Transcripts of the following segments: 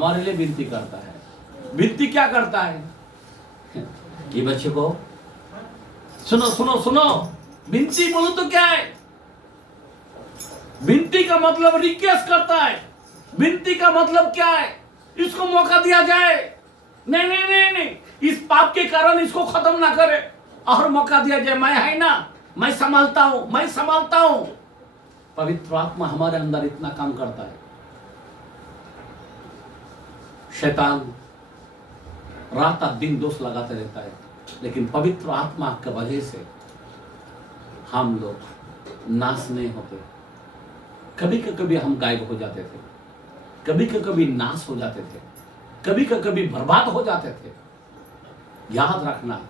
हमारे लिए विनती करता है। विनती क्या करता है? ये बच्चे को सुनो सुनो सुनो, विनती बोलो तो क्या है? विनती का मतलब रिक्वेस्ट करता है। विनती का मतलब क्या है? इसको मौका दिया जाए, नहीं नहीं नहीं नहीं, इस पाप के कारण इसको खत्म ना करे और मौका दिया जाए। मैं है ना, मैं संभालता हूं, मैं संभालता हूं। पवित्र आत्मा हमारे अंदर इतना काम करता है। शैतान रात दिन दोष लगाते रहता है, लेकिन पवित्र आत्मा की वजह से हम लोग नाश नहीं होते। कभी कभी हम गायब हो जाते थे, कभी कभी नाश हो जाते थे, कभी कभी बर्बाद हो जाते थे। याद रखना,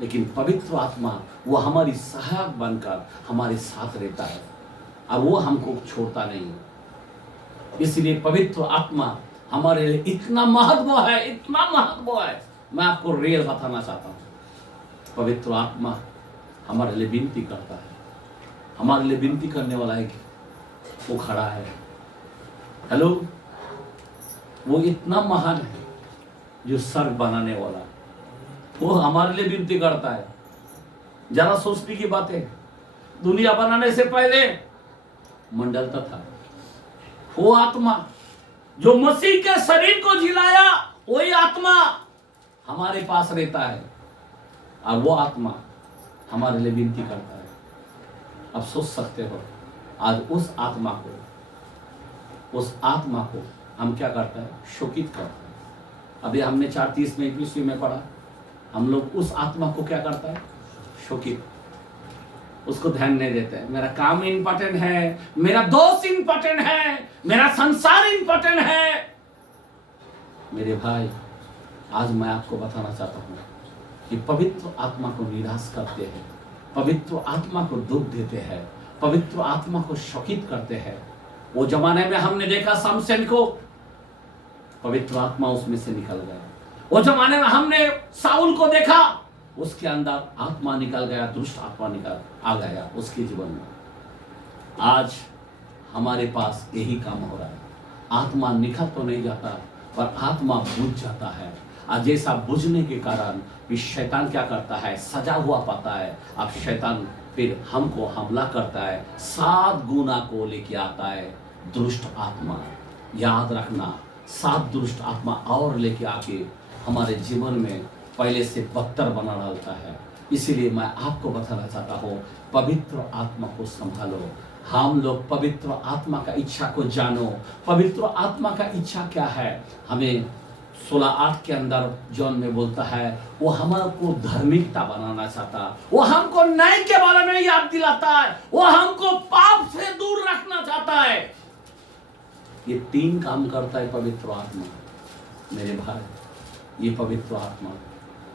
लेकिन पवित्र आत्मा वो हमारी सहायक बनकर हमारे साथ रहता है और वो हमको छोड़ता नहीं। इसलिए पवित्र आत्मा हमारे लिए इतना महत्व है, इतना महत्व है। मैं आपको रियल बताना चाहता हूँ। पवित्र आत्मा हमारे लिए विनती करता है। हमारे लिए विनती करने वाला है कि वो खड़ा है। हेलो, वो इतना महान है जो स्वर्ग बनाने वाला, वो हमारे लिए विनती करता है। जरा सोचने की बात है, दुनिया बनाने से पहले मंडलता था। वो आत्मा जो मसीह के शरीर को जिलाया, वही आत्मा हमारे पास रहता है और वो आत्मा हमारे लिए विनती करता है। अब सोच सकते हो, आज उस आत्मा को हम क्या करता है? शोकित करता है। अभी हमने 4:30 में 21 में पढ़ा, हम लोग उस आत्मा को क्या करता है? शोकित, उसको ध्यान नहीं देते हैं। मेरा काम इंपॉर्टेंट है, मेरा दोस्त इंपॉर्टेंट है, मेरा संसार इंपॉर्टेंट है। मेरे भाई, आज मैं आपको बताना चाहता हूं कि पवित्र आत्मा को निराश करते हैं, पवित्र आत्मा को दुख देते हैं, पवित्र आत्मा को शोकित करते हैं। वो जमाने में हमने देखा शमशेन को, पवित्र आत्मा उसमें से निकल गया। वो जमाने में हमने साउल को देखा, उसके अंदर आत्मा निकल गया, दुष्ट आत्मा निकल आ गया उसके जीवन में। आज हमारे पास यही काम हो रहा है। आत्मा निकल तो नहीं जाता, पर आत्मा बुझ जाता है। आज जैसा बुझने के कारण इस शैतान क्या करता है? सजा हुआ पाता है। अब शैतान फिर हमको हमला करता है, 7 गुना को लेके आता है दुष्ट आत्मा। याद रखना, 7 दुष्ट आत्मा और लेके आके हमारे जीवन में पहले से बदतर बना डालता है। इसीलिए मैं आपको बताना चाहता हूँ, पवित्र आत्मा को संभालो। हम लोग पवित्र आत्मा का इच्छा को जानो। पवित्र आत्मा का इच्छा क्या है? हमें 16:8 के अंदर जॉन में बोलता है, वो हमको धार्मिकता बनाना चाहता, वो हमको न्याय के बारे में याद दिलाता है, वो हमको पाप से दूर रखना चाहता है। ये 3 काम करता है पवित्र आत्मा। मेरे भाई, ये पवित्र आत्मा,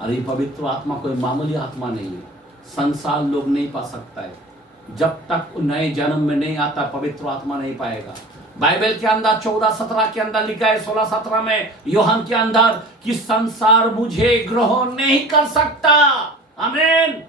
और ये पवित्र आत्मा कोई मामूली आत्मा नहीं है। संसार लोग नहीं पा सकता है। जब तक नए जन्म में नहीं आता, पवित्र आत्मा नहीं पाएगा। बाइबल के अंदर 14:17 के अंदर लिखा है, 16:17 में यूहन्ना के अंदर, कि संसार मुझे ग्रहण नहीं कर सकता। आमीन।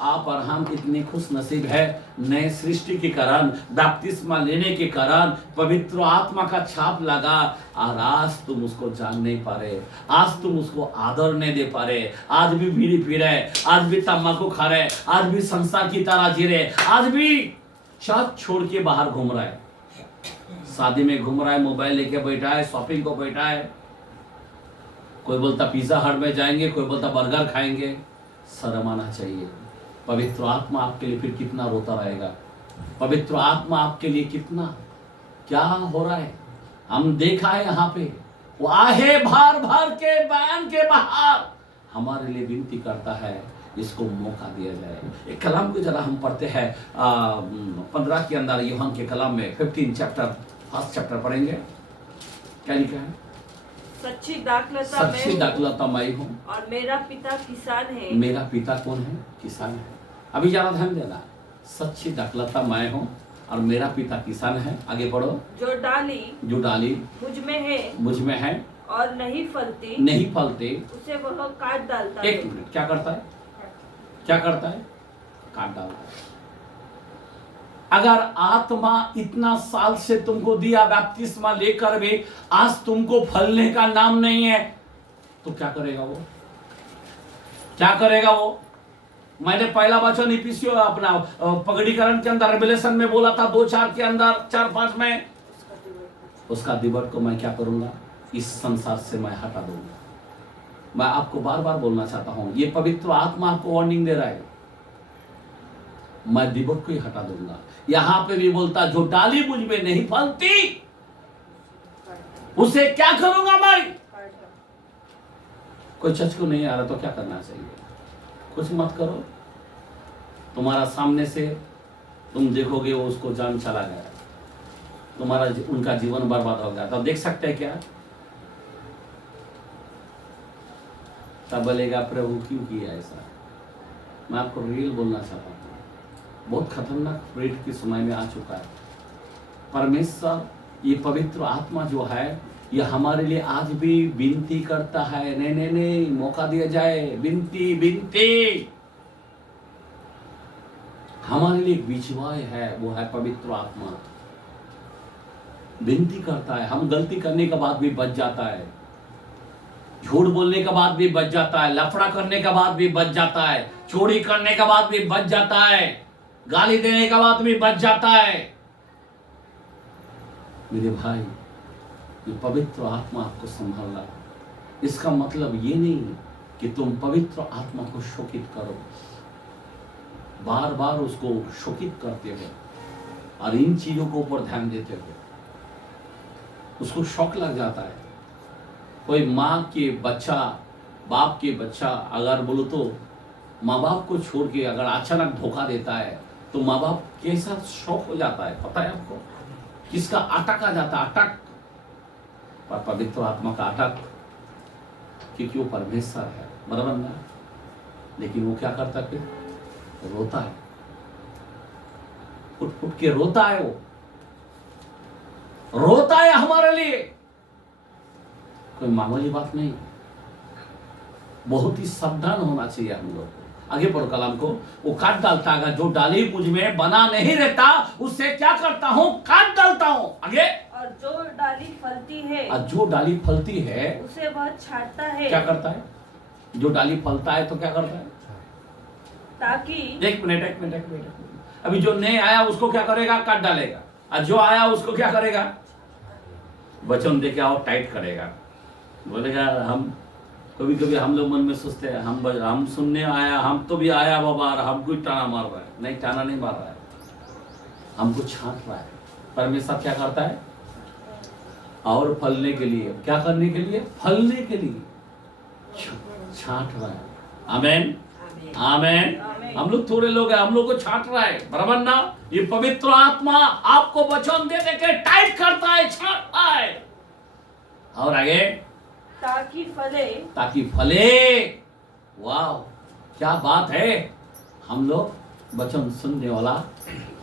आप और हम इतने खुश नसीब है, नए सृष्टि के कारण, बपतिस्मा लेने के कारण पवित्र आत्मा का छाप लगा। और आज तुम उसको जान नहीं पा रहे, आज तुम उसको आदर नहीं दे पा रहे। आज भी बीड़ी पी रहे, आज भी तम्बाकू खा रहे, आज भी संसार की तरह जी रहे, आज भी छत छोड़ के बाहर घूम रहा है, शादी में घूम रहा है, मोबाइल लेके बैठा है, शॉपिंग को बैठा है। कोई बोलता पिज्जा हट में जाएंगे, कोई बोलता बर्गर खाएंगे। शर्म आना चाहिए। पवित्र आत्मा आपके लिए फिर कितना रोता रहेगा? पवित्र आत्मा आपके लिए कितना क्या हो रहा है? हम देखा है यहाँ पे, वो आहे भार भार के बयान के बाहर हमारे लिए विनती करता है, इसको मौका दिया जाए। एक कलाम को जरा हम पढ़ते हैं 15 के अंदर, यूहन्ना के कलाम में 15 चैप्टर, फर्स्ट चैप्टर पढ़ेंगे। क्या लिखा है? सच्ची दाखलता मैं हूँ और मेरा पिता किसान है। मेरा पिता कौन है? किसान है। अभी जरा ध्यान देना, सच्ची दाखलता मैं हूँ और मेरा पिता किसान है। आगे पढ़ो। जो डाली मुझ में है और नहीं फलती उसे वह काट डालता है। एक मिनट, क्या करता है? क्या करता है? काट डालता है। अगर आत्मा इतना साल से तुमको दिया बपतिस्मा लेकर भी आज तुमको फलने का नाम नहीं है, तो क्या करेगा वो? क्या करेगा वो? मैंने पहला वचन इफिसियों अपना पगड़ीकरण के अंदर रेवलेशन में बोला था 2:4 के अंदर 4-5 में, उसका दिवट को मैं क्या करूंगा? इस संसार से मैं हटा दूंगा। मैं आपको बार बार बोलना चाहता हूं, ये पवित्र आत्मा आपको वार्निंग दे रहा है, मैं दिवट को ही हटा दूंगा। यहां पे भी बोलता जो डाली मुझ में नहीं फलती उसे क्या करूंगा मैं? कोई चर्च को नहीं आ रहा तो क्या करना चाहिए? कुछ मत करो। तुम्हारा सामने से तुम देखोगे वो उसको जान चला गया, तुम्हारा उनका जीवन बर्बाद हो गया, तो देख सकते हैं क्या? तब बोलेगा प्रभु क्यों किया ऐसा? मैं आपको रियल बोलना चाहता हूँ, बहुत खतरनाक रेट के समय में आ चुका है। परमेश्वर ये पवित्र आत्मा जो है ये हमारे लिए आज भी विनती करता है, नहीं नहीं नहीं मौका दिया जाए, विनती विनती। हमारे लिए एक विजवाय है, वो है पवित्र आत्मा। विनती करता है, हम गलती करने के बाद भी बच जाता है, झूठ बोलने के बाद भी बच जाता है, लफड़ा करने के बाद भी बच जाता है, चोरी करने के बाद भी बच जाता है, गाली देने के बाद भी बच जाता है। मेरे भाई, ये पवित्र आत्मा आपको संभाल रहा है। इसका मतलब ये नहीं कि तुम पवित्र आत्मा को शोकित करो, बार बार उसको शोकित करते हो और इन चीजों के ऊपर ध्यान देते हो, उसको शौक लग जाता है। कोई माँ के बच्चा, बाप के बच्चा अगर बोलो तो माँ बाप को छोड़ के अगर अचानक धोखा देता है तो माँ बाप के साथ शौक हो जाता है, पता है आपको? किसका अटक आ जाता है, अटक। पर पवित्र आत्मा का अटक, क्योंकि वो परमेश्वर है, बराबर ना? लेकिन वो क्या करता है? फिर रोता है, फुट फुट के रोता है, वो रोता है हमारे लिए। कोई मामूली बात नहीं, बहुत ही सावधान होना चाहिए हम लोग को। आगे पढ़ो कलाम को। वो काट डालता है, जो डाली मुझ में बना नहीं रहता उससे क्या करता हूँ? काट डालता हूँ। आगे, और जो डाली फलती है, और जो डाली फलती है उसे वह छांटता है। क्या करता है? जो डाली फलता है तो क्या करता है? ताकि एक मिनट, अभी जो नहीं आया उसको क्या करेगा? काट डालेगा। और जो आया उसको क्या करेगा? वचन देके आओ, टाइट करेगा, बोलेगा। हम कभी कभी हम लोग मन में सोचते हैं हम सुनने आया, हम तो भी आया बाबा, हमको टाना मार रहा है। नहीं, टाना नहीं मार रहा है, हमको छांट रहा है। परमेश्वर क्या करता है? और फलने के लिए, क्या करने के लिए? फलने के लिए छांट रहा है। आमेन, आमेन। हम लोग थोड़े लोग हैं, हम लोग को छांट रहा है, बराबर ना? ये पवित्र आत्मा आपको वचन दे के टाइट करता है, छांटता है। और आगे, ताकि फले, ताकि फले। वाह, क्या बात है! हम लोग वचन सुनने वाला,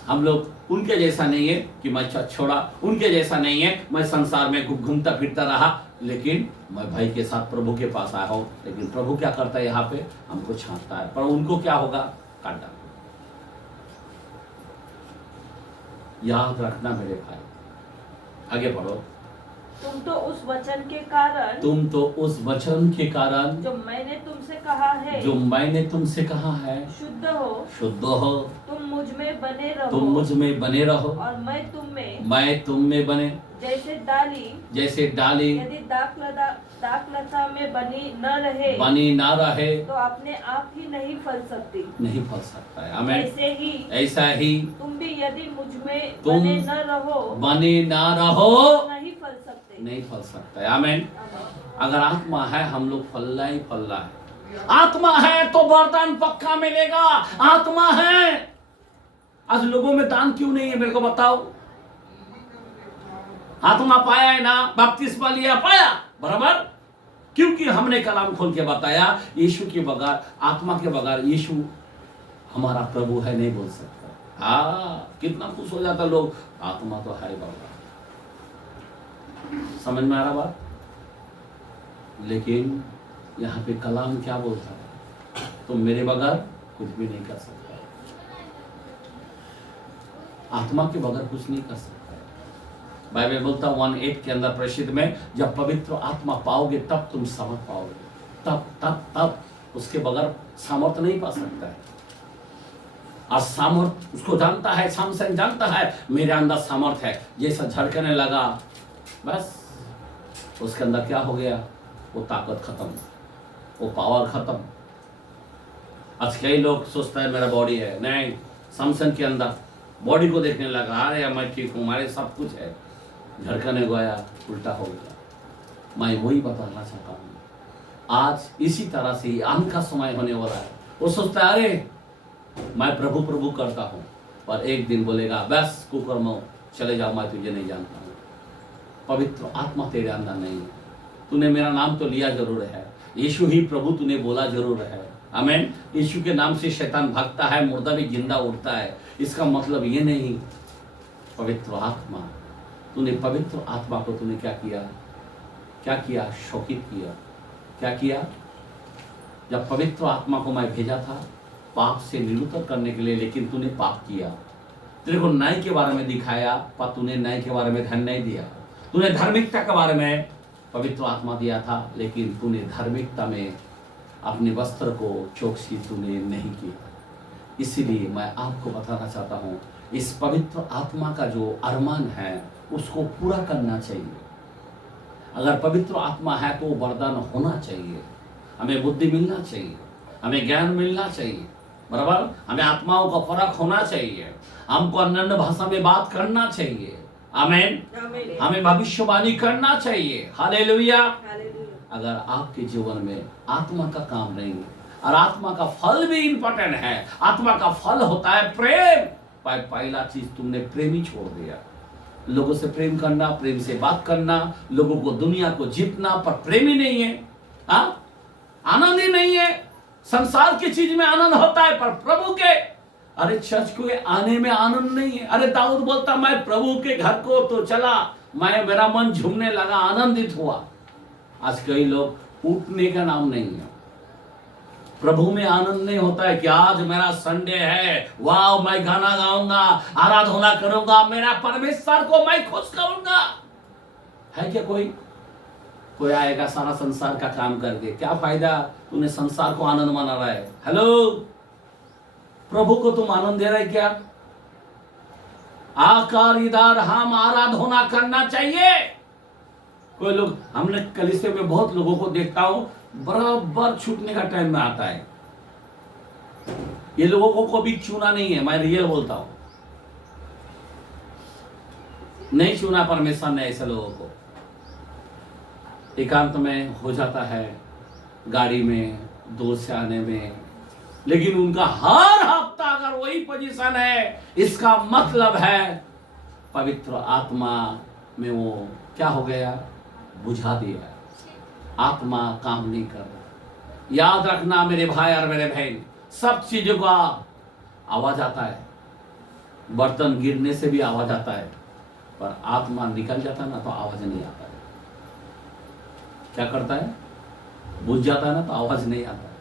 हम लोग उनके जैसा नहीं है कि मैं छोड़ा, उनके जैसा नहीं है मैं संसार में घूमता फिरता रहा, लेकिन मैं भाई के साथ प्रभु के पास आया हूं। लेकिन प्रभु क्या करता है? यहाँ पे हमको छांटता है, पर उनको क्या होगा? काट डाल। याद रखना मेरे भाई, आगे बढ़ो। तुम तो उस वचन के कारण, तुम तो उस वचन के कारण जो मैंने तुमसे कहा है, जो मैंने तुमसे कहा है, शुद्ध हो, शुद्ध हो। तुम मुझ में बने रहो, तुम मुझ में बने रहो और मैं तुम में बने। जैसे डाली यदि दाखलता में बनी न रहे तो अपने आप ही नहीं फल सकती, नहीं फल सकता है। आमीन। ऐसा ही तुम भी यदि मुझ में तुम बने न रहो तो नहीं नहीं फल सकते। फल सकता है। आमीन। अगर आत्मा है, हम लोग फलना ही फलना है। आत्मा है तो वरदान पक्का मिलेगा। आत्मा है। आज लोगों में दान क्यों नहीं है, मेरे को बताओ? आत्मा पाया है ना, बपतिस्मा लिया, पाया, बराबर? क्योंकि हमने कलाम खोल के बताया, यीशु के बगैर, आत्मा के बगैर यीशु हमारा प्रभु है नहीं बोल सकता। हाँ, कितना खुश हो जाता लोग, आत्मा तो है बाबा। समझ में आ रहा बात? लेकिन यहाँ पे कलाम क्या बोलता है? तुम मेरे बगैर कुछ भी नहीं कर सकता। आत्मा के बगैर कुछ नहीं कर सकता है। बाइबल बोलता 1:8 के अंदर प्रसिद्ध में, जब पवित्र आत्मा पाओगे तब तुम समझ पाओगे। तब उसके बगैर सामर्थ नहीं पा सकता है। और सामर्थ उसको जानता है, सामसन जानता है मेरे अंदर सामर्थ है। जैसा झड़कने लगा बस उसके अंदर क्या हो गया, वो ताकत खत्म, वो पावर खत्म। आज कई लोग सोचता है मेरा बॉडी है, नहीं, सामसन के अंदर बॉडी को देखने लगा, अरे मैं ठीक हूँ, हमारे सब कुछ है, झड़कने गया उल्टा हो गया। मैं वही बताना चाहता हूँ, आज इसी तरह से अंत का समय होने वाला है। वो सोचता है अरे मैं प्रभु प्रभु करता हूँ, पर एक दिन बोलेगा बस कुकर्मो, चले जाओ, मैं तुझे नहीं जानता हूँ। पवित्र आत्मा तेरे अंदर नहीं है। तूने मेरा नाम तो लिया जरूर है, यीशु ही प्रभु तूने बोला जरूर है, आमीन। यीशु के नाम से शैतान भागता है, मुर्दा भी जिंदा उठता है। इसका मतलब ये नहीं, पवित्र आत्मा, तूने पवित्र आत्मा को तूने क्या किया, शोकित किया। क्या किया? जब पवित्र आत्मा को मैं भेजा था पाप से निरुत्तर करने के लिए, लेकिन तूने पाप किया। तेरे को न्याय के बारे में दिखाया, पर तूने न्याय के बारे में ध्यान नहीं दिया। तूने धार्मिकता के बारे में पवित्र आत्मा दिया था, लेकिन तूने धार्मिकता में अपने वस्त्र को चौकसी तूने नहीं किया। इसीलिए मैं आपको बताना चाहता हूँ, इस पवित्र आत्मा का जो अरमान है उसको पूरा करना चाहिए। अगर पवित्र आत्मा है तो वरदान होना चाहिए, हमें बुद्धि मिलना चाहिए, हमें ज्ञान मिलना चाहिए, बराबर। हमें आत्माओं का फर्क होना चाहिए, हमको अन्य भाषा में बात करना चाहिए, आमीन। हमें भविष्यवाणी करना चाहिए, हालेलुया। अगर आपके जीवन में आत्मा का काम नहीं है, और आत्मा का फल भी इंपॉर्टेंट है, आत्मा का फल होता है प्रेम। पहला चीज तुमने प्रेम ही छोड़ दिया। लोगों से प्रेम करना, प्रेम से बात करना, लोगों को दुनिया को जीतना, पर प्रेम ही नहीं है, आनंद ही नहीं है। संसार की चीज में आनंद होता है, पर प्रभु के, अरे चर्च को आने में आनंद नहीं है। अरे दाऊद बोलता मैं प्रभु के घर को तो चला, मेरा मन झूमने लगा, आनंदित हुआ। आज कई लोग उठने का नाम नहीं है, प्रभु में आनंद नहीं होता है कि आज मेरा संडे है, वाह मैं गाना गाऊंगा, आराधना करूंगा, मेरा परमेश्वर को मैं खुश करूंगा। है क्या कोई आएगा सारा संसार का काम करके, क्या फायदा? तूने संसार को आनंद मना रहा है। हेलो, प्रभु को तुम आनंद दे रहे क्या? आकर इधर हम आराधना करना चाहिए। कोई लोग, हमने कलीसिया में बहुत लोगों को देखता हूं, बराबर छूटने का टाइम में आता है। ये लोगों को कभी चुना नहीं है, मैं रियल बोलता हूं, नहीं चुना परमेश्वर ने ऐसे लोगों को। एकांत में हो जाता है, गाड़ी में दूर से आने में, लेकिन उनका हर हफ्ता अगर वही पोजीशन है, इसका मतलब है पवित्र आत्मा में वो क्या हो गया, बुझा दिया, आत्मा काम नहीं कर रहा। याद रखना मेरे भाई और मेरे बहन, सब चीजों का आवाज आता है, बर्तन गिरने से भी आवाज आता है, पर आत्मा निकल जाता ना तो आवाज नहीं आता है। क्या करता है? बुझ जाता है ना तो आवाज नहीं आता है।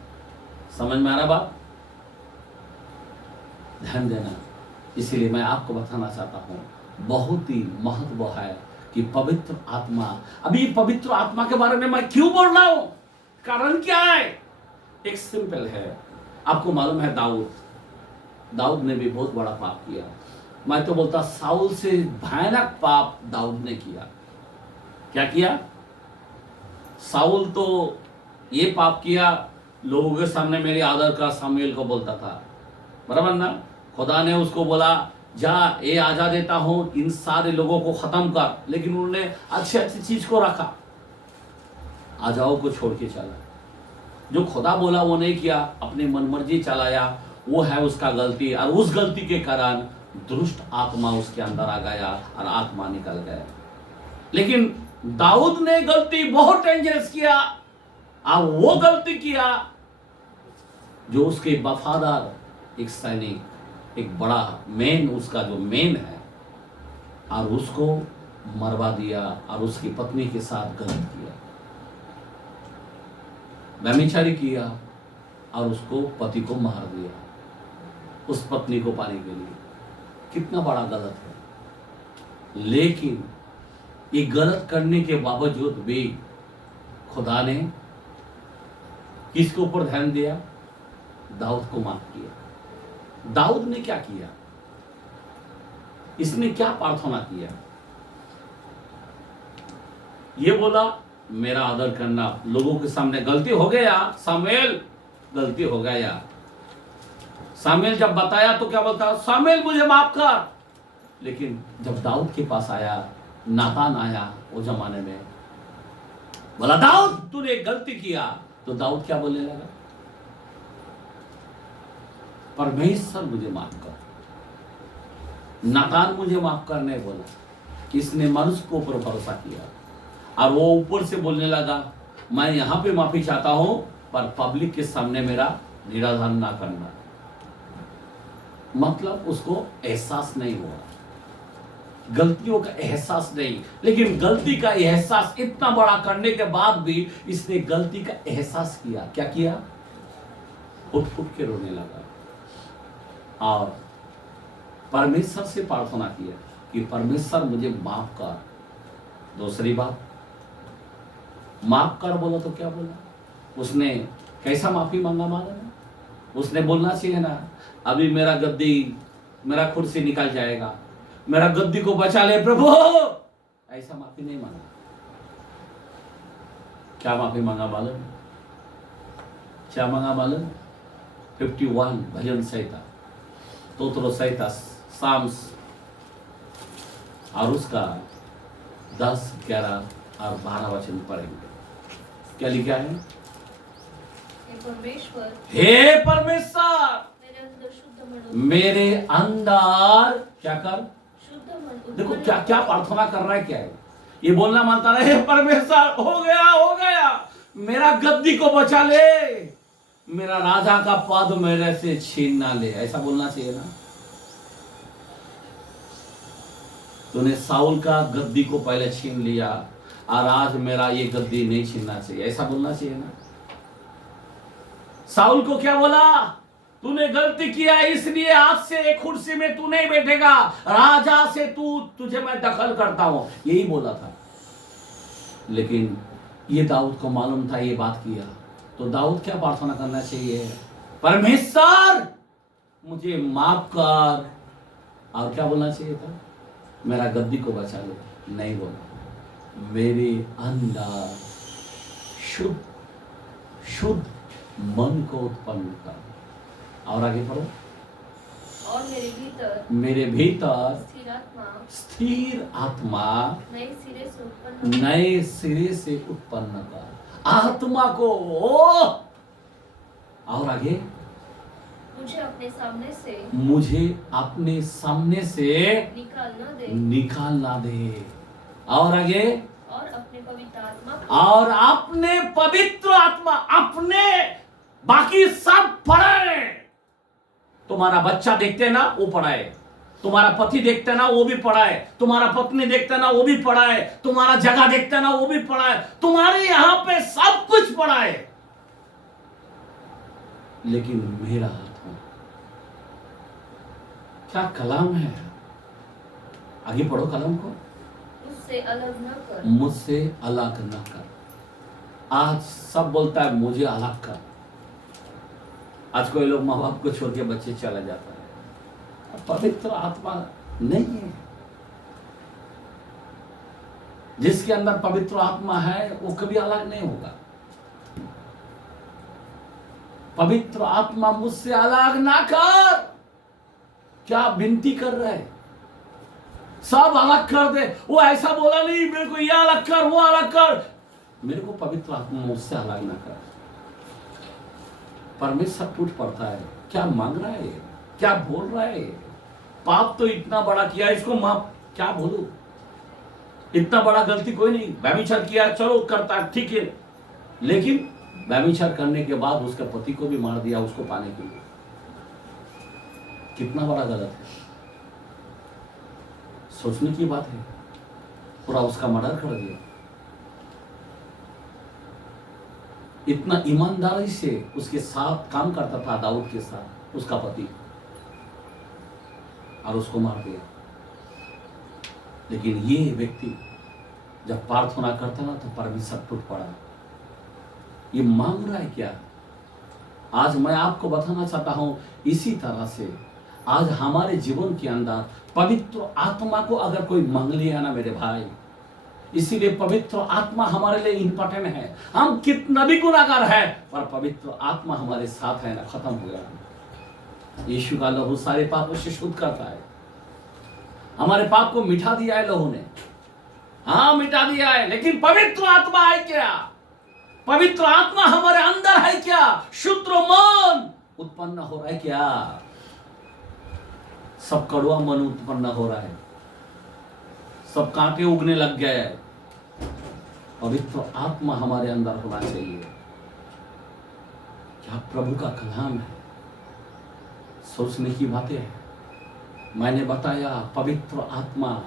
समझ में आ रहा बात? ध्यान देना। इसीलिए मैं आपको बताना चाहता हूं, बहुत ही महत्व है कि पवित्र आत्मा। अभी पवित्र आत्मा के बारे में मैं क्यों बोल रहा हूं, कारण क्या है? एक सिंपल है, आपको मालूम है दाऊद ने भी बहुत बड़ा पाप किया। मैं तो बोलता साउल से भयानक पाप दाऊद ने किया। क्या किया? साउल तो ये पाप किया, लोगों के सामने मेरी आदर का सामुएल को बोलता था, बराबर ना। खुदा ने उसको बोला जा, ये आजा देता हूं, इन सारे लोगों को खत्म कर, लेकिन उन्होंने अच्छी अच्छी चीज को रखा, आजाओं को छोड़ के चला। जो खुदा बोला वो नहीं किया, अपनी मनमर्जी चलाया, वो है उसका गलती। और उस गलती के कारण दुष्ट आत्मा उसके अंदर आ गया और आत्मा निकल गया। लेकिन दाऊद ने गलती बहुत डेंजरस किया, और वो गलती किया जो उसके वफादार एक सैनिक, एक बड़ा मेन, उसका जो मेन है, और उसको मरवा दिया और उसकी पत्नी के साथ गलत किया, व्यभिचारी किया और उसको पति को मार दिया उस पत्नी को पाने के लिए। कितना बड़ा गलत है। लेकिन ये गलत करने के बावजूद भी खुदा ने किसके ऊपर ध्यान दिया? दाऊद को माफ किया। दाऊद ने क्या किया? इसने क्या प्रार्थना किया? ये बोला मेरा आदर करना, लोगों के सामने गलती हो गया सामुएल, गलती हो गया। सामुएल जब बताया तो क्या बोलता? सामुएल मुझे माफ कर। लेकिन जब दाऊद के पास आया, नातान आया वो जमाने में, बोला दाऊद तूने गलती किया, तो दाऊद क्या बोलने लगा? परमेश्वर मुझे माफ कर। नातान मुझे माफ कर नहीं बोला, किसने? मनुष्य को ऊपर भरोसा किया। और वो ऊपर से बोलने लगा मैं यहां पे माफी चाहता हूं, पर पब्लिक के सामने मेरा निराधान ना करना। मतलब उसको एहसास नहीं हुआ, गलतियों का एहसास नहीं। लेकिन गलती का एहसास इतना बड़ा करने के बाद भी इसने गलती का एहसास किया। क्या किया? उठ उठ के रोने लगा और परमेश्वर से प्रार्थना किया कि परमेश्वर मुझे माफ कर। दूसरी बात, माफ कर बोला तो क्या बोला? उसने कैसा माफी मांगा मालूम? उसने बोलना चाहिए ना, अभी मेरा गद्दी, मेरा कुर्सी निकल जाएगा, मेरा गद्दी को बचा ले प्रभु। ऐसा माफी नहीं मांगा। क्या माफी मांगा मालूम? क्या मांगा मालूम? 51 भजन संहिता, स्तोत्र संहिता, साम्स, और उसका 10, 11 और 12 वचन पढ़ेंगे। क्या लिखा है? हे परमेश्वर मेरे अंदर क्या कर? देखो क्या क्या प्रार्थना कर रहा है, क्या है ये? बोलना मानता है हे परमेश्वर हो गया, मेरा गद्दी को बचा ले, मेरा राजा का पद मेरे से छीन ना ले। ऐसा बोलना चाहिए ना? तूने साउल का गद्दी को पहले छीन लिया और आज मेरा ये गद्दी नहीं छीनना चाहिए, ऐसा बोलना चाहिए ना? साउल को क्या बोला? तूने गलती किया इसलिए आज से एक कुर्सी में तू नहीं बैठेगा, राजा से तुझे मैं दखल करता हूं, यही बोला था। लेकिन ये दाऊद को मालूम था ये बात किया, तो दाऊद क्या प्रार्थना करना चाहिए? परमेश्वर मुझे माफ कर। और क्या बोलना चाहिए था? मेरा गद्दी को बचा लो। नहीं बोला, मेरे अंदर शुद्ध मन को उत्पन्न कर। और आगे पढ़ो। और मेरे भीतर स्थिर आत्मा नए सिरे से उत्पन्न कर। आत्मा को और आगे मुझे अपने सामने से निकालना दे। और आगे और अपने पवित्र आत्मा अपने, बाकी सब पढ़े। तुम्हारा बच्चा देखते ना वो पढ़ाए, तुम्हारा पति देखते ना वो भी पढ़ाए, तुम्हारा पत्नी देखते ना वो भी पढ़ाए, तुम्हारा जगह देखते ना वो भी पढ़ाए, तुम्हारे यहां पे सब कुछ पढ़ाए। लेकिन मेरा आत्मा क्या कलाम है? आगे पढ़ो कलाम को। मुझसे अलग न कर। आज सब बोलता है मुझे अलग कर। आज कोई लोग माँ बाप को छोड़ के बच्चे चला जाता है। पवित्र आत्मा नहीं है। जिसके अंदर पवित्र आत्मा है वो कभी अलग नहीं होगा। पवित्र आत्मा मुझसे अलग ना कर। क्या विनती कर रहा है? सब अलग कर दे। वो ऐसा बोला नहीं मेरे को ये अलग कर वो अलग कर, मेरे को पवित्र आत्मा मुझसे अलग ना कर। परमेश्वर टूट पड़ता है। क्या मांग रहा है? क्या बोल रहा है? पाप तो इतना बड़ा किया, इसको माफ क्या बोलूं? इतना बड़ा गलती कोई नहीं। व्यभिचार किया चलो करता ठीक है, लेकिन व्यभिचार करने के बाद उसके पति को भी मार दिया उसको पाने के लिए। कितना बड़ा गलत है, सोचने की बात है। पूरा उसका मर्डर कर दिया। इतना ईमानदारी से उसके साथ काम करता था दाऊद के साथ उसका पति। और उसको मार दिया। लेकिन ये व्यक्ति जब प्रार्थना करता ना तो परमेश्वर टूट पड़ा। ये मांग रहा है क्या? आज मैं आपको बताना चाहता हूं, इसी तरह से आज हमारे जीवन के अंदर पवित्र आत्मा को अगर कोई मांग लिया ना मेरे भाई, इसीलिए पवित्र आत्मा हमारे लिए इंपॉर्टेंट है। हम कितना भी गुनाहगार है पर पवित्र आत्मा हमारे साथ है ना, खत्म हो गया। यीशु का लहू सारे पापों से शुद्ध करता है। हमारे पाप को मिटा दिया है लहू ने, हाँ मिटा दिया है। लेकिन पवित्र आत्मा है क्या? पवित्र आत्मा हमारे अंदर है क्या? शुद्ध मन उत्पन्न हो रहा है क्या? सब कड़वा मन उत्पन्न हो रहा है, सब कांटे उगने लग गए। पवित्र आत्मा हमारे अंदर होना चाहिए। क्या प्रभु का कलाम है, सोचने की बातें हैं। मैंने बताया पवित्र आत्मा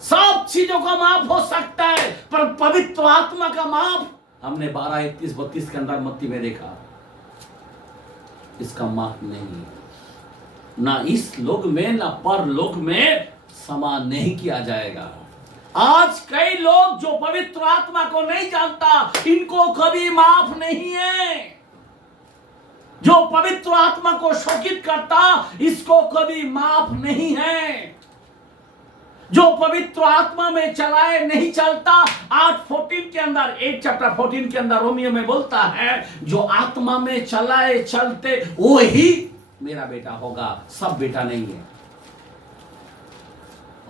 सब चीजों का माप हो सकता है, पर पवित्र आत्मा का माप हमने 12, 31, 32 के अंदर मत्ती में देखा, इसका माप नहीं है। ना इस लोक में ना पर लोक में समान नहीं किया जाएगा। आज कई लोग जो पवित्र आत्मा को नहीं जानता, इनको कभी माफ नहीं है। जो पवित्र आत्मा को शोकित करता, इसको कभी माफ नहीं है। जो पवित्र आत्मा में चलाए नहीं चलता, 8:14 के अंदर, 8 चैप्टर 14 के अंदर रोमियो में बोलता है, जो आत्मा में चलाए चलते वो ही मेरा बेटा होगा, सब बेटा नहीं है।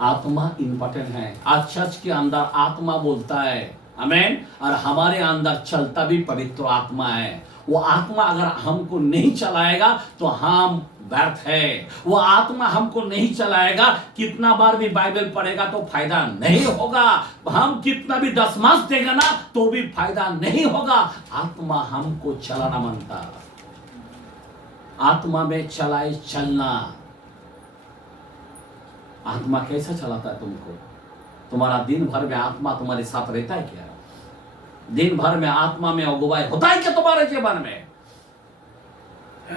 आत्मा इंपॉर्टेंट है। आज चर्च के अंदर आत्मा बोलता है, आमीन, और हमारे अंदर चलता भी पवित्र आत्मा है। वो आत्मा अगर हमको नहीं चलाएगा तो हम व्यर्थ है। वो आत्मा हमको नहीं चलाएगा, कितना बार भी बाइबल पढ़ेगा तो फायदा नहीं होगा। हम कितना भी दशमांश देगा ना तो भी फायदा नहीं होगा। आत्मा हमको चलाना मांगता, आत्मा में चलाए चलना। आत्मा कैसा चलाता है तुमको? तुम्हारा दिन भर में आत्मा तुम्हारे साथ रहता है क्या? दिन भर में आत्मा में अगुवाई होता है क्या तुम्हारे जीवन में?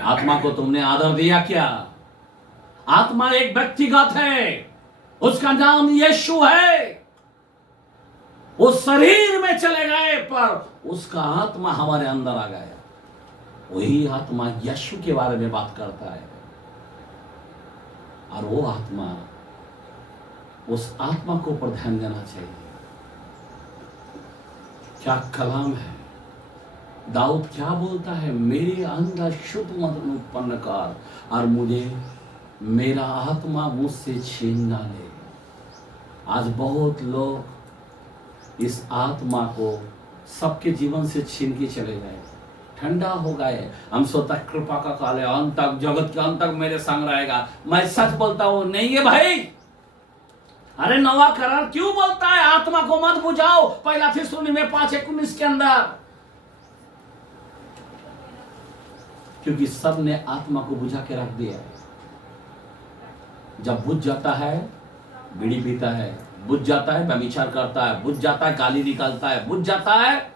आत्मा को तुमने आदर दिया क्या? आत्मा एक व्यक्तिगत है, उसका नाम यीशु है। वो शरीर में चले गए पर उसका आत्मा हमारे अंदर आ गया। वही आत्मा यीशु के बारे में बात करता है, और वो आत्मा, उस आत्मा को ऊपर ध्यान देना चाहिए। क्या कलाम है! दाऊद क्या बोलता है? मेरे अंदर शुद्ध मन उत्पन्न कर और मुझे मेरा आत्मा मुझसे छीन ना ले। आज बहुत लोग इस आत्मा को सबके जीवन से छीन के चले गए, ठंडा हो गए। हम सोचता कृपा का काल है, अंत तक, जगत के अंत तक मेरे संग रहेगा। मैं सच बोलता हूं, नहीं है भाई। अरे नवा करार क्यों बोलता है आत्मा को मत बुझाओ? पहला थिस्सलुनी में 5:19 के अंदर, क्योंकि सब ने आत्मा को बुझा के रख दिया है। जब बुझ जाता है, बीड़ी पीता है, बुझ जाता है, व्यभिचार करता है, बुझ जाता है, गाली निकालता है, बुझ जाता है,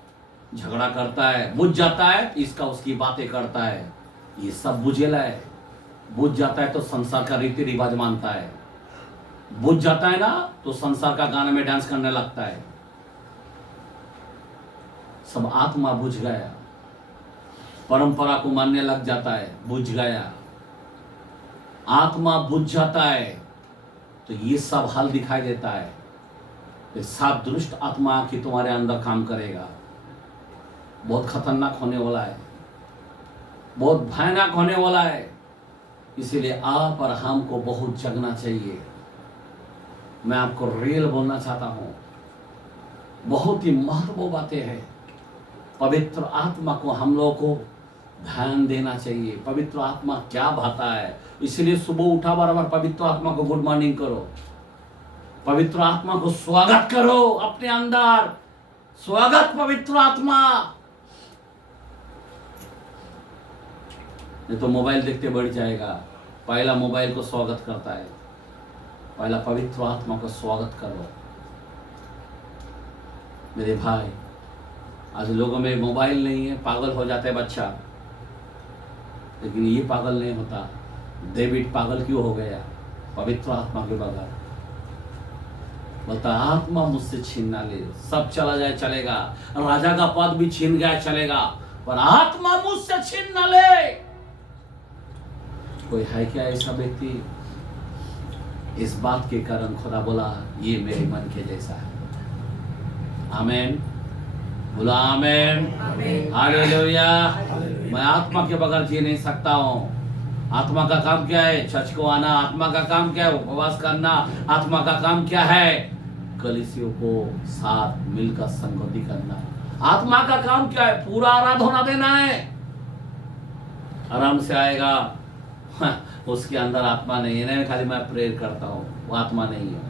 झगड़ा करता है, बुझ जाता है, इसका उसकी बातें करता है। ये सब बुझेला है। बुझ जाता है तो संसार का रीति रिवाज मानता है। बुझ जाता है ना तो संसार का गाना में डांस करने लगता है। सब आत्मा बुझ गया, परंपरा को मानने लग जाता है, बुझ गया। आत्मा बुझ जाता है तो ये सब हल दिखाई देता है। ये सात दुष्ट आत्मा की तुम्हारे अंदर काम करेगा। बहुत खतरनाक होने वाला है, बहुत भयानक होने वाला है। इसीलिए आप और हमको बहुत जगना चाहिए। मैं आपको रियल बोलना चाहता हूँ, बहुत ही महत्वपूर्ण बातें हैं। पवित्र आत्मा को हम लोगों को ध्यान देना चाहिए। पवित्र आत्मा क्या भाता है, इसलिए सुबह उठा बराबर पवित्र आत्मा को गुड मॉर्निंग करो, पवित्र आत्मा को स्वागत करो अपने अंदर। स्वागत पवित्र आत्मा। नहीं तो मोबाइल देखते बढ़ जाएगा। पहला मोबाइल को स्वागत करता है, पहला पवित्र आत्मा को स्वागत करो। मेरे भाई, आज लोगों में मोबाइल नहीं है, पागल हो जाता है बच्चा, लेकिन ये पागल नहीं होता। डेविड पागल क्यों हो गया? पवित्र आत्मा के बगैर। बोलता आत्मा मुझसे छीन ना ले, सब चला जाए चलेगा, राजा का पद भी छीन गया चलेगा, पर आत्मा मुझसे छीन ना ले। कोई है क्या ऐसा व्यक्ति? इस बात के कारण खुदा बोला ये मेरे मन के जैसा है। आमीन, बोला आमीन, हालेलुया। मैं आत्मा के बगैर जी नहीं सकता हूँ। आत्मा का काम क्या है? चर्च को आना। आत्मा का काम क्या है? उपवास करना। आत्मा का काम क्या है? कलीसियों को साथ मिलकर संगति करना। आत्मा का काम क्या है? पूरा आराधना देना है। आराम से आएगा, उसके अंदर आत्मा नहीं है। नहीं खाली मैं प्रेयर करता हूँ, वो आत्मा नहीं है।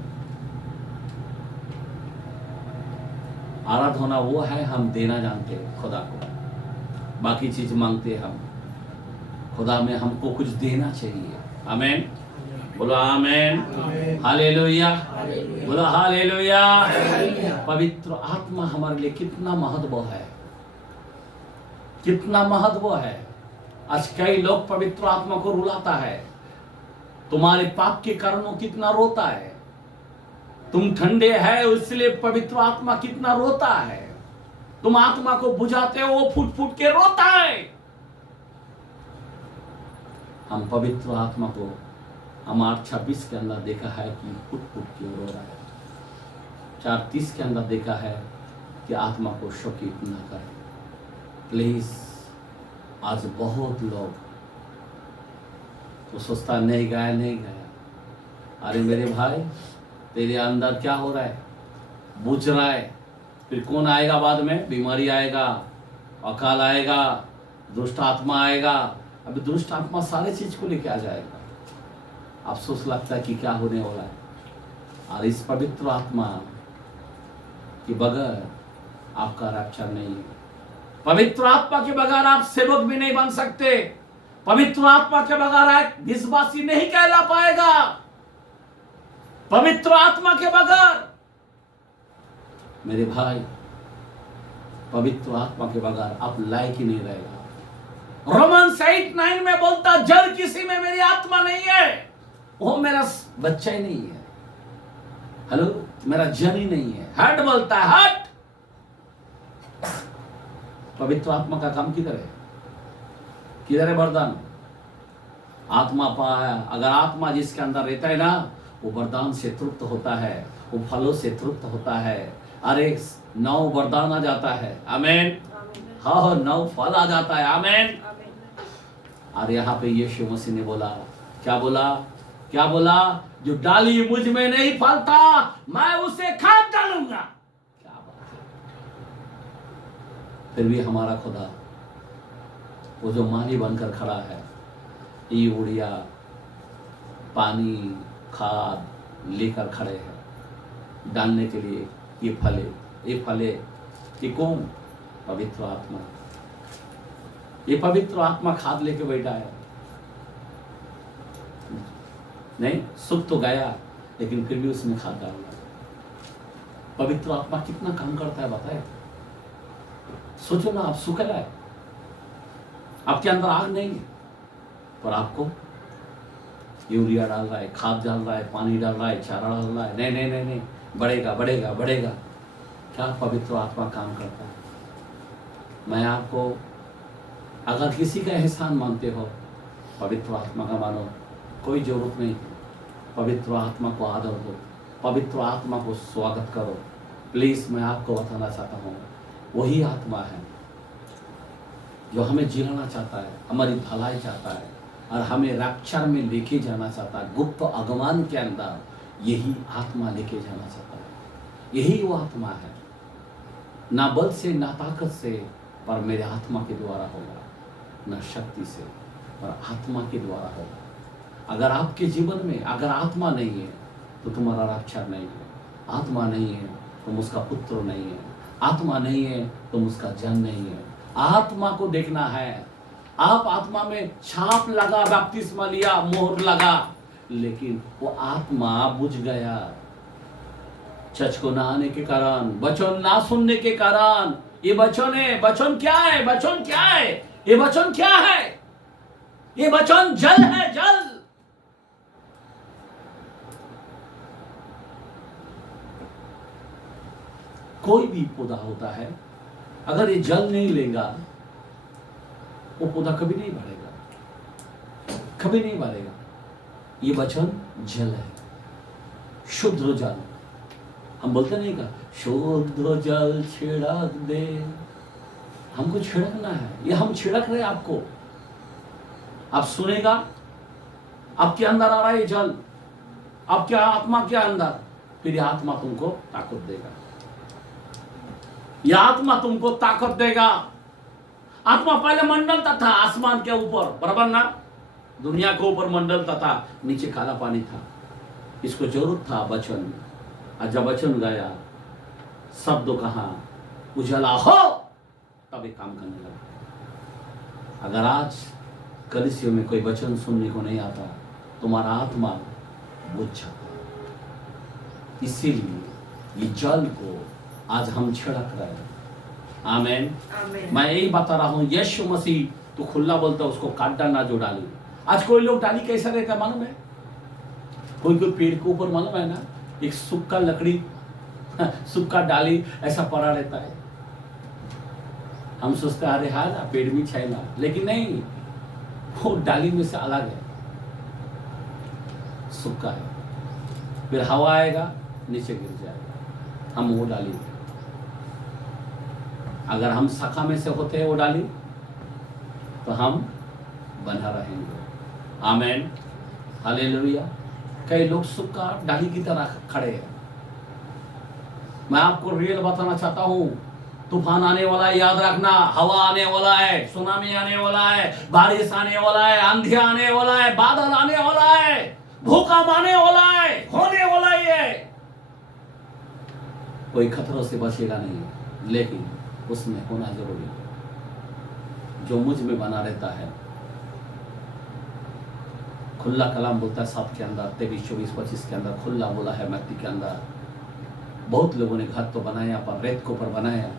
आराधना वो है हम देना जानते हैं खुदा को, बाकी चीज मांगते हम। खुदा में हमको कुछ देना चाहिए। आमीन, बोलो आमीन, हालेलुया, बोलो हालेलुया। पवित्र आत्मा हमारे लिए कितना महत्व है, कितना महत्व है। आज कई लोग पवित्र आत्मा को रुलाता है। तुम्हारे पाप के कारण वो कितना रोता है। तुम ठंडे है इसलिए पवित्र आत्मा कितना रोता है। तुम आत्मा को बुझाते हो, वो फुट फुट के रोता है। हम पवित्र आत्मा को हम 8:26 के अंदर देखा है कि फुट फुट के रो रहा है। 4:30 के अंदर देखा है कि आत्मा को शोकित न करे। प्लीज, आज बहुत लोग तो सोचता नहीं गया नहीं गया। अरे मेरे भाई, तेरे अंदर क्या हो रहा है? बुझ रहा है। फिर कौन आएगा बाद में? बीमारी आएगा, अकाल आएगा, दुष्ट आत्मा आएगा। अभी दुष्ट आत्मा सारे चीज को लेके आ जाएगा। अफसोस लगता है कि क्या होने वाला है। और इस पवित्र आत्मा के बगैर आपका रक्षा नहीं है। पवित्र आत्मा के बगैर आप सेवक भी नहीं बन सकते। पवित्र आत्मा के बगैर आप विश्वासी नहीं कहला पाएगा। पवित्र आत्मा के बगैर मेरे भाई, पवित्र आत्मा के बगैर आप लायक ही नहीं रहेगा। रोमन्स 8:9 में बोलता जल किसी में मेरी आत्मा नहीं है, वो मेरा बच्चा ही नहीं है। हेलो, मेरा जन ही नहीं है। हट बोलता है, हट। पवित्र आत्मा का काम किधर है? किधर है वरदान? आत्मा पाया। अगर आत्मा जिसके अंदर रहता है ना, वो वरदान से तृप्त होता है, वो फलों से तृप्त होता है। अरे 9 वरदान आ जाता है। आमीन, हाँ 9 फल आ जाता है। आमीन। और यहाँ पे यीशु मसीह ने बोला, क्या बोला? क्या बोला? जो डाली मुझ में नहीं फलता मैं उसे खाद डालूंगा। क्या बात है। फिर भी हमारा खुदा वो जो माली बनकर खड़ा है, यूरिया पानी खाद लेकर खड़े हैं डालने के लिए। ये फले ये कौन? पवित्र आत्मा। ये पवित्र आत्मा खाद लेके बैठा है। नहीं, सुख तो गया लेकिन फिर भी उसमें खाद डालना। पवित्र आत्मा कितना काम करता है बताए। सोचो ना, आप सुखल है, आपके अंदर आग नहीं है, पर आपको यूरिया डाल रहा है, खाद डाल रहा है, पानी डाल रहा है, चारा डाल रहा है। नहीं नहीं नहीं नहीं, बढ़ेगा बढ़ेगा बढ़ेगा। क्या पवित्र आत्मा काम करता है। मैं आपको, अगर किसी का एहसान मानते हो, पवित्र आत्मा का मानो, कोई जरूरत नहीं। पवित्र आत्मा को आदर दो, पवित्र आत्मा को स्वागत करो। प्लीज, मैं आपको बताना चाहता हूँ, वही आत्मा है जो हमें जिलाना चाहता है, हमारी भलाई चाहता है और हमें रक्षा में लेके जाना चाहता है। गुप्त अगमान के अंदर यही आत्मा लेके जाना चाहता है। यही वो आत्मा है। ना बल से ना ताकत से, पर मेरे आत्मा के द्वारा होगा। ना शक्ति से, पर आत्मा के द्वारा होगा। अगर आपके जीवन में अगर आत्मा नहीं है तो तुम्हारा रक्षा नहीं है। आत्मा नहीं है तुम उसका पुत्र नहीं है। आत्मा नहीं है तुम उसका जन नहीं है। आत्मा को देखना है। आप आत्मा में छाप लगा, बपतिस्मा लिया, मोहर लगा, लेकिन वो आत्मा बुझ गया। चर्च को ना आने के कारण, वचन ना सुनने के कारण। ये वचन है। वचन क्या है? वचन क्या है? ये वचन क्या है? ये वचन जल है, जल। कोई भी पौधा होता है, अगर ये जल नहीं लेगा वो पौधा कभी नहीं बढ़ेगा, कभी नहीं बढ़ेगा। ये वचन जल है, शुद्ध जल। हम बोलते नहीं का शुद्ध जल छिड़क दे, हमको छिड़कना है। ये हम छिड़क रहे आपको, आप सुनेगा, आपके अंदर आ रहा है ये जल, आपके आत्मा के अंदर, फिर ये आत्मा तुमको ताकत देगा, यह आत्मा तुमको ताकत देगा। आत्मा पहले मंडल था आसमान के ऊपर, बराबर ना, दुनिया के ऊपर मंडल था, नीचे काला पानी था। इसको जरूरत था वचन, और जब वचन गया, शब्द कहा उजाला हो, तब एक काम करने लगा। अगर आज कलीसिया में कोई वचन सुनने को नहीं आता, तुम्हारा आत्मा बुझ जाता। इसीलिए ये जल को आज हम छिड़क रहे हैं। आमेन। मैं यही बता रहा हूं, यीशु मसीह तो खुला बोलता है, उसको काट डालना जो डाली। आज कोई लोग डाली कैसा रहता है मालूम है? कोई कोई पेड़ के ऊपर मालूम है ना, एक सूखा लकड़ी, सूखा डाली ऐसा पड़ा रहता है। हम सोचते हैं अरे हाँ ना पेड़ में छैला, लेकिन नहीं, वो डाली में से अलग है, सूखा है। फिर हवा आएगा नीचे गिर जाएगा। हम वो डाली, अगर हम शाखा में से होते हैं वो डाली, तो हम बना रहेंगे। आमेन, हालेलुया। कई लोग सूखा डाली की तरह खड़े हैं। मैं आपको रियल बताना चाहता हूं, तूफान आने वाला है, याद रखना। हवा आने वाला है, सुनामी आने वाला है, बारिश आने वाला है, आंधी आने वाला है, बादल आने वाला है, भूकंप आने वाला है, होने वाला ही है। कोई खतरों से बचेगा नहीं, लेकिन उसमें होना जरूरी है। जो मुझ में बना रहता है, खुला कलाम बोलता है 7 के अंदर, 23, 24, 25 के अंदर खुला बोला है। मत्ती के अंदर बहुत लोगों ने घर तो बनाया, पर रेत के ऊपर बनाया,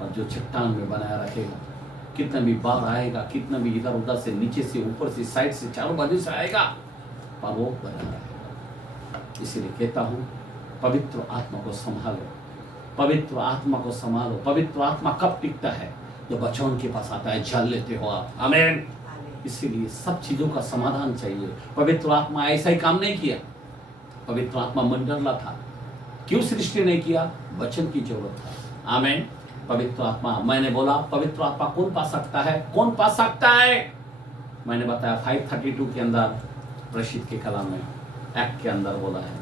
और जो चट्टान में बनाया रखेगा, कितना भी बाढ़ आएगा, कितना भी इधर उधर से, नीचे से, ऊपर से, साइड से, चारों बाजू से आएगा, पर वो बना रहेगा। इसीलिए कहता हूं, पवित्र आत्मा को संभालो, पवित्र आत्मा को संभालो। पवित्र आत्मा कब टिकता है? जब वचन के पास आता है, जल लेते हो आप। आमीन। इसीलिए सब चीजों का समाधान चाहिए। पवित्र आत्मा ऐसा ही काम नहीं किया, पवित्र आत्मा मंडला था। क्यों सृष्टि नहीं किया? वचन की जरूरत था। आमीन। पवित्र आत्मा, मैंने बोला पवित्र आत्मा कौन पा सकता है? कौन पा सकता है? मैंने बताया 5:32 के अंदर, प्रसिद्ध के कलाम में, एक्ट के अंदर बोला है,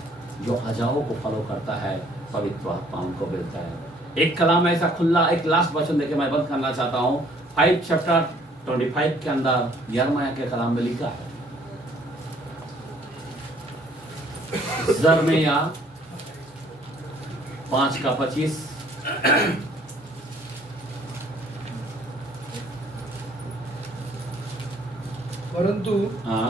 जो अजाओं को फॉलो करता है, पवित्र आत्मा उनको मिलता है। एक कलाम ऐसा खुला, एक लास्ट वचन देके मैं बंद करना चाहता हूं। 5:25 के अंदर यिर्मयाह के कलाम में लिखा है, यिर्मयाह 5:25, परंतु हाँ,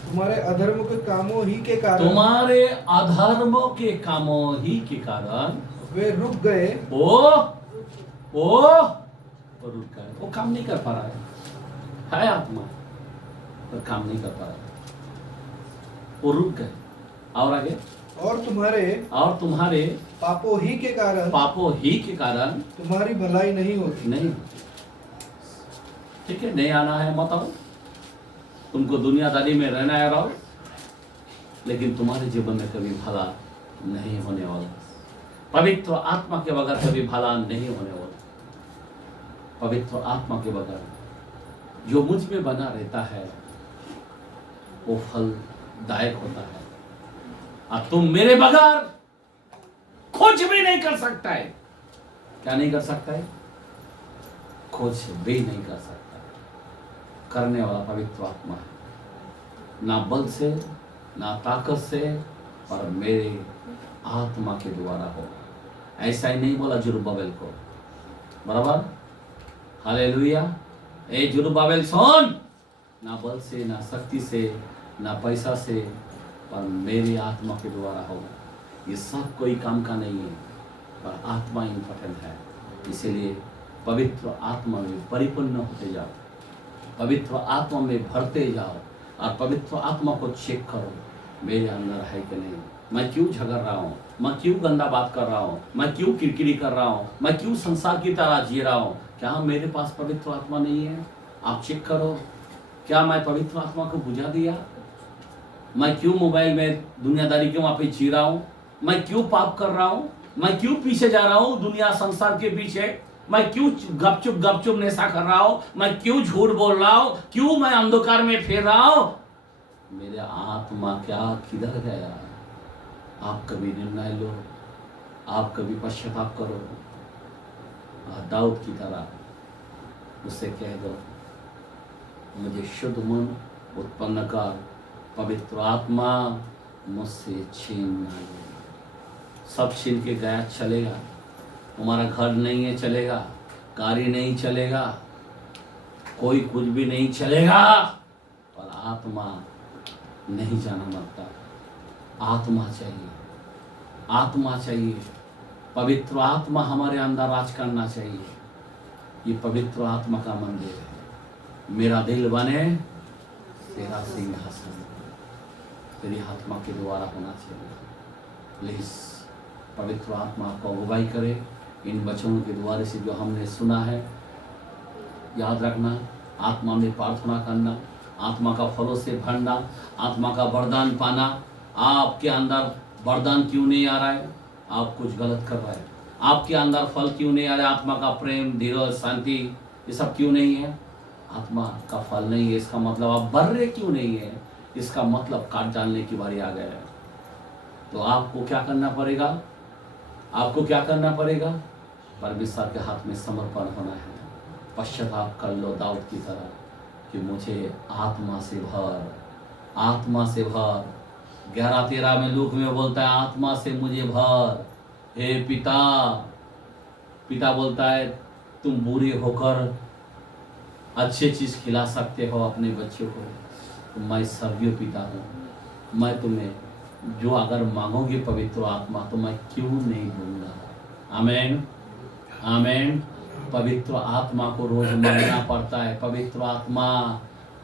तुम्हारे अधर्म के कामों ही के कारण, तुम्हारे अधर्मों के कामों ही के कारण वे रुक गए। वो रुक गए। वो काम नहीं कर पा रहा है आत्मा, पर काम नहीं कर पा रहा है, वो रुक गए। और आगे, और तुम्हारे पापों ही के कारण तुम्हारी भलाई नहीं होती। नहीं, ठीक है, नहीं आना है मत आओ, तुमको दुनियादारी में रहना है रहो, लेकिन तुम्हारे जीवन में कभी भला नहीं होने वाला। पवित्र आत्मा के बगैर कभी भला नहीं होने वाला। पवित्र आत्मा के बगैर जो मुझ में बना रहता है, वो फलदायक होता है। और तुम मेरे बगैर कुछ भी नहीं कर सकता है। क्या नहीं कर सकता है? कुछ भी नहीं कर सकता। करने वाला पवित्र आत्मा है, ना बल से, ना ताकत से, पर मेरे आत्मा के द्वारा होगा। ऐसा ही नहीं बोला जुरुब्बाबेल को, बराबर? हालेलुया। ए जुरुब्बाबेल सुन, ना बल से, ना शक्ति से, ना पैसा से, पर मेरे आत्मा के द्वारा होगा। ये सब कोई काम का नहीं है, पर आत्मा इंपॉर्टेंट है। इसीलिए पवित्र आत्मा में परिपूर्ण होते जाओ, पवित्र आत्मा में भरते जाओ, और पवित्र आत्मा को चेक करो, मेरे अंदर है कि नहीं। मैं क्यों झगड़ रहा हूँ? मैं क्यों गंदा बात कर रहा हूँ, मैं क्यों किरकिरी कर रहा हूँ, मैं क्यों संसार की तरह जी रहा हूँ? क्या मेरे पास पवित्र आत्मा नहीं है? आप चेक करो, क्या मैं पवित्र आत्मा को बुझा दिया? मैं क्यों मोबाइल में दुनियादारी के वहां पे जी रहा हूँ? मैं क्यों पाप कर रहा हूँ? मैं क्यों पीछे जा रहा हूँ दुनिया संसार के पीछे? मैं क्यों गपचुप नशा कर रहा हूँ? मैं क्यों झूठ बोल रहा हूँ? क्यों मैं अंधकार में फिर रहा हूँ? मेरे आत्मा क्या किधर गया? आप कभी निर्णय लो, आप कभी पश्चाताप करो, दाऊद की तरह उससे कह दो, मुझे शुद्ध मन उत्पन्न कर, पवित्र आत्मा मुझसे छीन ना ले। सब छीन के गया चलेगा, तुम्हारा घर नहीं है चलेगा, गाड़ी नहीं चलेगा, कोई कुछ भी नहीं चलेगा, पर आत्मा नहीं जाना मरता। आत्मा चाहिए, आत्मा चाहिए, पवित्र आत्मा हमारे अंदर राज करना चाहिए। ये पवित्र आत्मा का मंदिर है। मेरा दिल बने तेरा सिंहासन, तेरी आत्मा के द्वारा होना चाहिए। प्लीज पवित्र आत्मा आपको अगुवाई करे इन वचनों के द्वारा से जो हमने सुना है। याद रखना, आत्मा में प्रार्थना करना, आत्मा का फलों से भरना, आत्मा का वरदान पाना। आपके अंदर वरदान क्यों नहीं आ रहा है? आप कुछ गलत कर रहे हैं। आपके अंदर फल क्यों नहीं आ रहा है? आत्मा का प्रेम, धीरज, शांति, ये सब क्यों नहीं है? आत्मा का फल नहीं है। इसका मतलब आप बढ़ रहे क्यों नहीं है? इसका मतलब काट डालने की बारी आ गया है। तो आपको क्या करना पड़ेगा? आपको क्या करना पड़ेगा? परमेश्वर के हाथ में समर्पण होना है। पश्चाताप कर लो दाऊद की तरह कि मुझे आत्मा से भर, आत्मा से भर। 11:13 में लूक में बोलता है, आत्मा से मुझे भर हे पिता। पिता बोलता है, तुम बुरे होकर अच्छे चीज खिला सकते हो अपने बच्चों को, तो मैं सर्वज्ञ पिता हूँ। मैं तुम्हें जो अगर मांगोगे पवित्र आत्मा, तो मैं क्यों नहीं दूंगा? आमेन, आमेन। पवित्र आत्मा को रोज मांगना पड़ता है। पवित्र आत्मा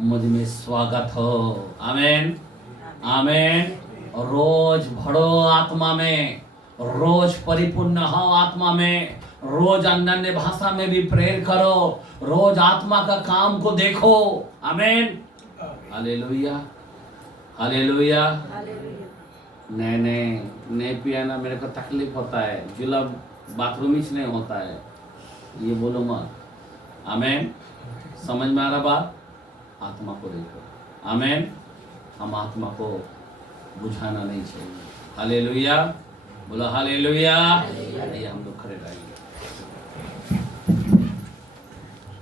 मुझ में स्वागत हो। आमेन, आमेन। रोज भरो आत्मा में, रोज परिपूर्ण हो आत्मा में, रोज अन्य भाषा में भी प्रेयर करो, रोज आत्मा का काम को देखो। आमेन, हालेलुया, हालेलुया। नहीं पिया ना, मेरे को तकलीफ होता है, जुलाब बाथरूम ही नहीं होता है, ये बोलो मत। आमेन, समझ में आ रहा बात? आत्मा को देखो। आमेन, हम आत्मा को बुझाना नहीं चाहिए। हालेलुया, बोलो हालेलुया। ये हम लोग खड़े रहेंगे।